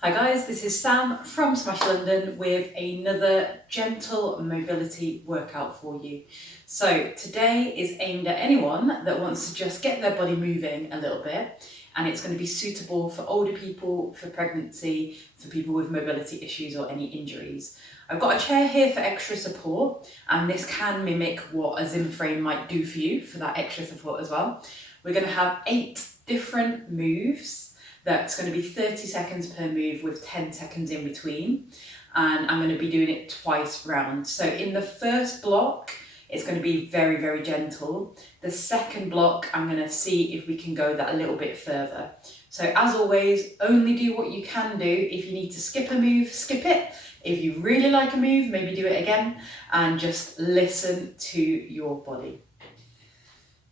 Hi guys, this is Sam from Smash London with another gentle mobility workout for you. So today is aimed at anyone that wants to just get their body moving a little bit, and it's going to be suitable for older people, for pregnancy, for people with mobility issues or any injuries. I've got a chair here for extra support, and this can mimic what a Zim frame might do for you for that extra support as well. We're going to have 8 different moves. That's going to be 30 seconds per move with 10 seconds in between. And I'm going to be doing it twice round. So in the first block, it's going to be very, very gentle. The second block, I'm going to see if we can go that a little bit further. So as always, only do what you can do. If you need to skip a move, skip it. If you really like a move, maybe do it again and just listen to your body.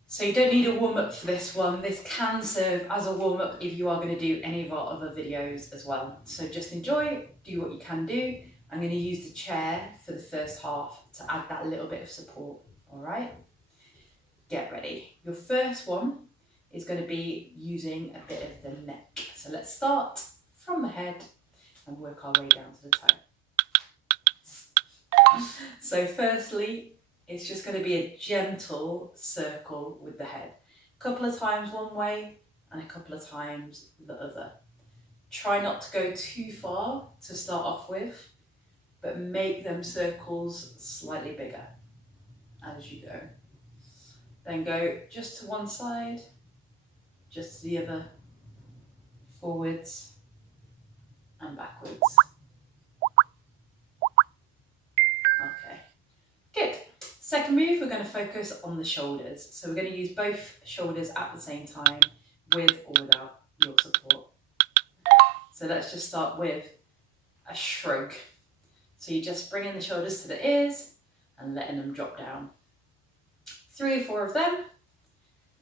So you don't need a warm-up for this one. This can serve as a warm-up if you are going to do any of our other videos as well. So just enjoy, do what you can do. I'm going to use the chair for the first half to add that little bit of support, all right? Get ready. Your first one is going to be using a bit of the neck. So let's start from the head and work our way down to the toe. So firstly, it's just going to be a gentle circle with the head. A couple of times one way and a couple of times the other. Try not to go too far to start off with, but make them circles slightly bigger as you go. Then go just to one side, just to the other, forwards and backwards. Okay, good. Second move, we're going to focus on the shoulders. So we're going to use both shoulders at the same time, with or without your support. So let's just start with a shrug. So you're just bringing the shoulders to the ears and letting them drop down. 3 or 4 of them,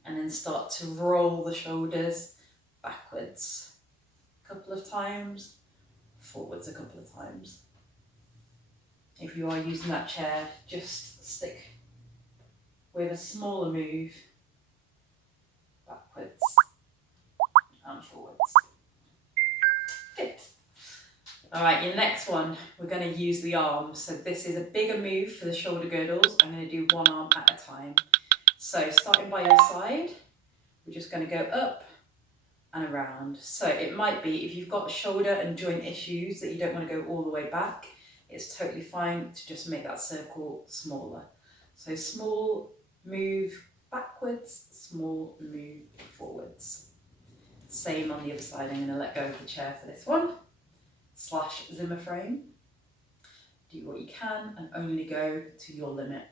and then start to roll the shoulders backwards a couple of times, forwards a couple of times. If you are using that chair, just stick with a smaller move, backwards and forwards. Good. All right, your next one, we're going to use the arms. So this is a bigger move for the shoulder girdles. I'm going to do one arm at a time. So starting by your side, we're just going to go up and around. So it might be, if you've got shoulder and joint issues that you don't want to go all the way back, it's totally fine to just make that circle smaller. So small move backwards, small move forwards. Same on the other side. I'm going to let go of the chair for this one. / Zimmer frame. Do what you can and only go to your limit.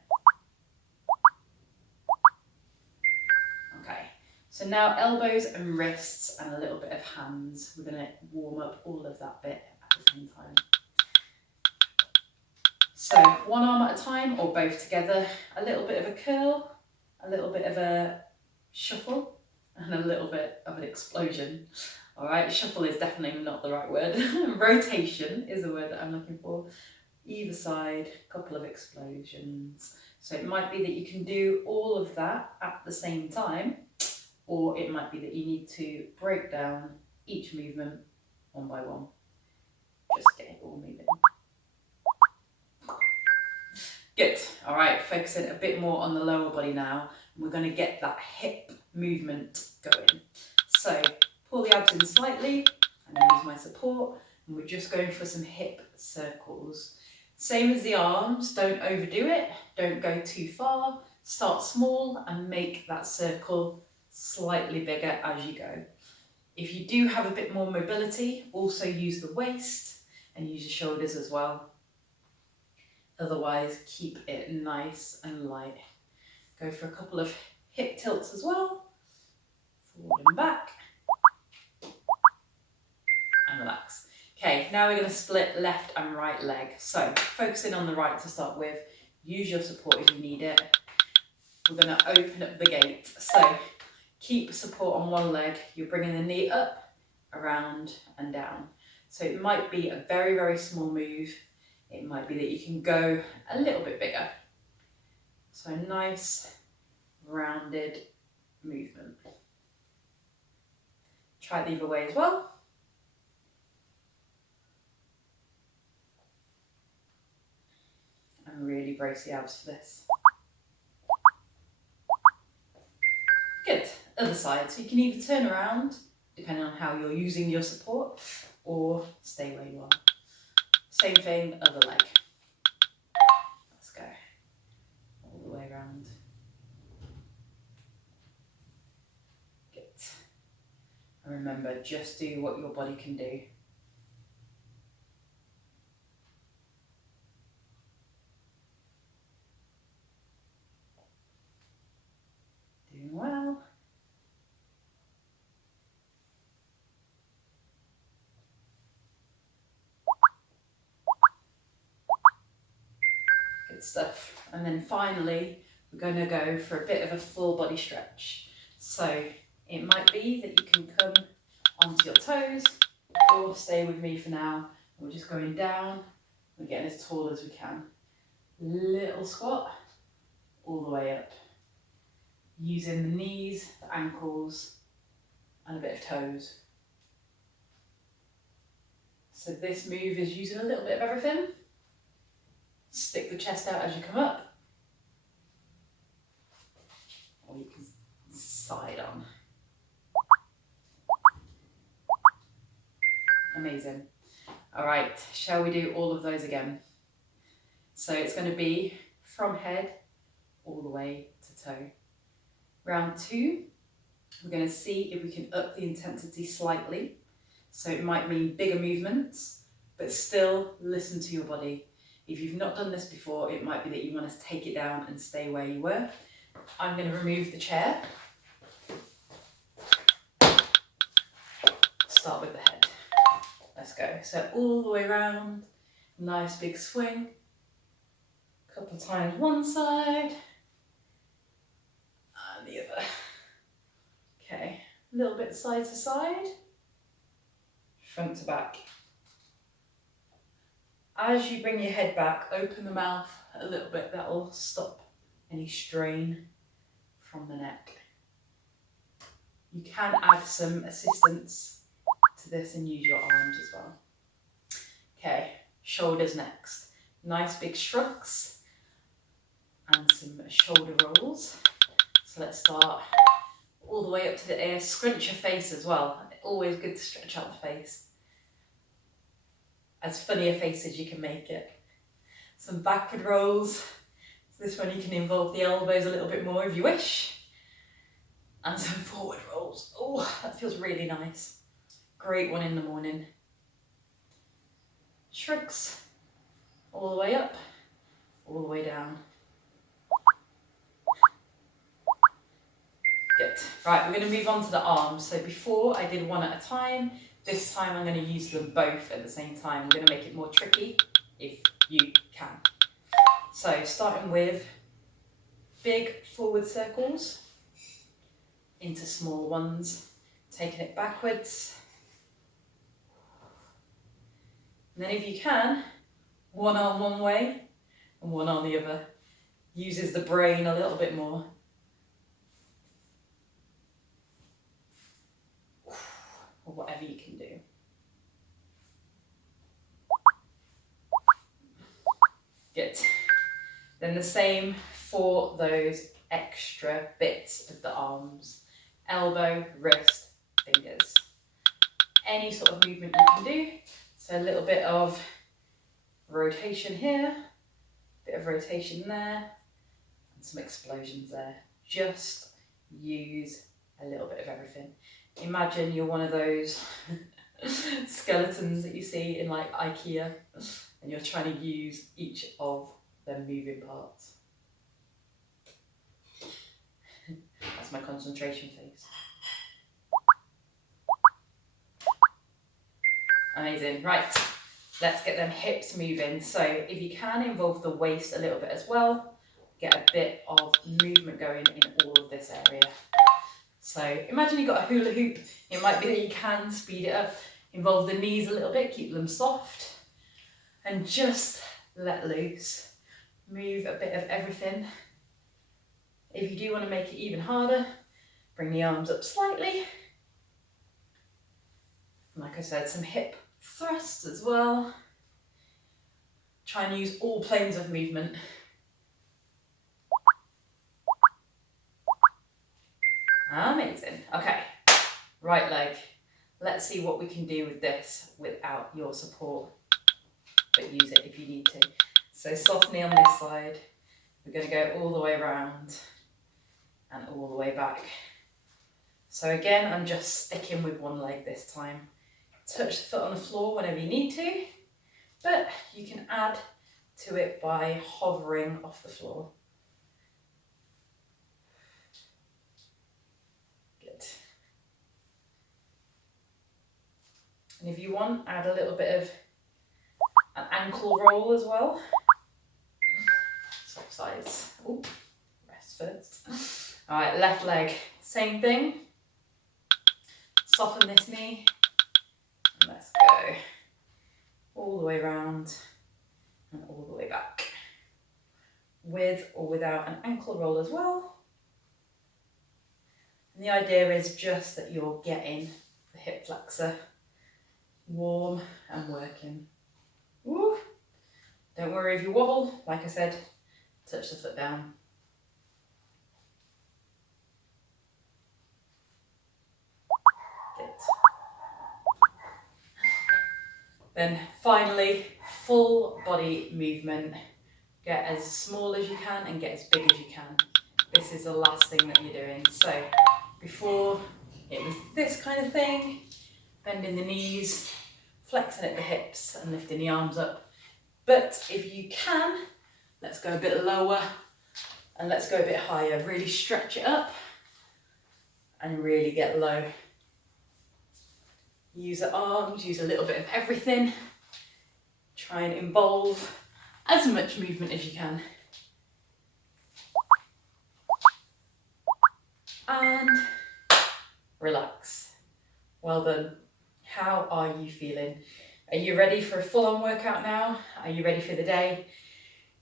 Okay, so now elbows and wrists and a little bit of hands. We're going to warm up all of that bit at the same time. So one arm at a time or both together, a little bit of a curl, a little bit of a shuffle, and a little bit of an explosion. All right, shuffle is definitely not the right word. Rotation is the word that I'm looking for. Either side, a couple of explosions. So it might be that you can do all of that at the same time, or it might be that you need to break down each movement one by one. Just get it all moving. Good. All right, focusing a bit more on the lower body now. We're going to get that hip movement going. So pull the abs in slightly and then use my support. And we're just going for some hip circles. Same as the arms, don't overdo it. Don't go too far. Start small and make that circle slightly bigger as you go. If you do have a bit more mobility, also use the waist and use your shoulders as well. Otherwise, keep it nice and light. Go for a couple of hip tilts as well. Forward and back. And relax. Okay, now we're going to split left and right leg. So focusing on the right to start with. Use your support if you need it. We're going to open up the gate. So keep support on one leg. You're bringing the knee up, around and down. So it might be a very, very small move. It might be that you can go a little bit bigger. So nice, rounded movement. Try it the other way as well. and really brace the abs for this. Good. Other side. So you can either turn around, depending on how you're using your support, or stay where you are. Same thing, other leg. Let's go. All the way around. Good. And remember, just do what your body can do. Doing well. Good stuff. And then finally, we're going to go for a bit of a full body stretch. So it might be that you can come onto your toes or stay with me for now. We're just going down. We're getting as tall as we can. Little squat all the way up. Using the knees, the ankles, and a bit of toes. So this move is using a little bit of everything. Stick the chest out as you come up. Or you can side on. Amazing. All right, shall we do all of those again? So it's going to be from head all the way to toe. Round 2, we're going to see if we can up the intensity slightly. So it might mean bigger movements, but still listen to your body. If you've not done this before, it might be that you want to take it down and stay where you were. I'm going to remove the chair. Start with the head. Let's go. So all the way around, nice big swing. A couple of times one side and the other. Okay, a little bit side to side, front to back. As you bring your head back, open the mouth a little bit. That'll stop any strain from the neck. You can add some assistance to this and use your arms as well. Okay, shoulders next. Nice big shrugs and some shoulder rolls. So let's start all the way up to the ear. Scrunch your face as well. Always good to stretch out the face. As funny a face as you can make it. Some backward rolls. So this one you can involve the elbows a little bit more if you wish. And some forward rolls. Oh, that feels really nice. Great one in the morning. Shrugs. All the way up, all the way down. Good. Right, we're going to move on to the arms. So before I did one at a time. This time I'm going to use them both at the same time. We're going to make it more tricky if you can. So starting with big forward circles into small ones, taking it backwards. And then if you can, one arm one way and one arm the other. Uses the brain a little bit more. Or whatever you can do. Good. Then the same for those extra bits of the arms. Elbow, wrist, fingers. Any sort of movement you can do. So a little bit of rotation here, bit of rotation there, and some explosions there. Just use a little bit of everything. Imagine you're one of those skeletons that you see in like IKEA and you're trying to use each of the moving parts. That's my concentration face. Amazing. Right, let's get them hips moving. So if you can, involve the waist a little bit as well. Get a bit of movement going in all of this area. So imagine you've got a hula hoop. It might be that you can speed it up. Involve the knees a little bit, keep them soft. And just let loose. Move a bit of everything. If you do want to make it even harder, bring the arms up slightly. And like I said, some hip thrusts as well. Try and use all planes of movement. Amazing. Okay, right leg. Let's see what we can do with this without your support, but use it if you need to. So soft knee on this side. We're going to go all the way around and all the way back. So again, I'm just sticking with one leg this time. Touch the foot on the floor whenever you need to, but you can add to it by hovering off the floor. Good. And if you want, add a little bit of an ankle roll as well. Swap sides. Ooh, rest first. All right, left leg, same thing. Soften this knee, and let's go all the way around and all the way back. With or without an ankle roll as well. And the idea is just that you're getting the hip flexor warm and working. Woo. Don't worry if you wobble, like I said, touch the foot down. Good. Then finally, full body movement. Get as small as you can and get as big as you can. This is the last thing that you're doing. So before it was this kind of thing, bending the knees, flexing at the hips and lifting the arms up. But if you can, let's go a bit lower and let's go a bit higher. Really stretch it up and really get low. Use the arms, use a little bit of everything. Try and involve as much movement as you can. And relax. Well done. How are you feeling? Are you ready for a full-on workout now? Are you ready for the day?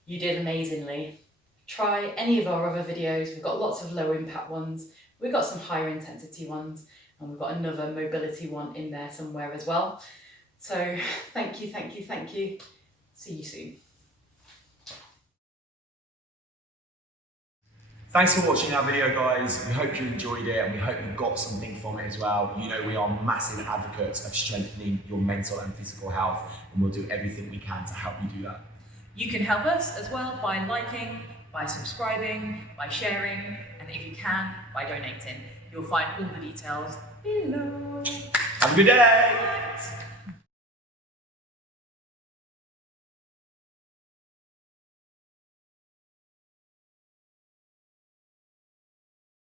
You did amazingly. Try any of our other videos. We've got lots of low impact ones. We've got some higher intensity ones, and we've got another mobility one in there somewhere as well. So thank you, thank you, thank you. See you soon. Thanks for watching our video, guys. We hope you enjoyed it and we hope you got something from it as well. You know we are massive advocates of strengthening your mental and physical health, and we'll do everything we can to help you do that. You can help us as well by liking, by subscribing, by sharing, and if you can, by donating. You'll find all the details below. Have a good day.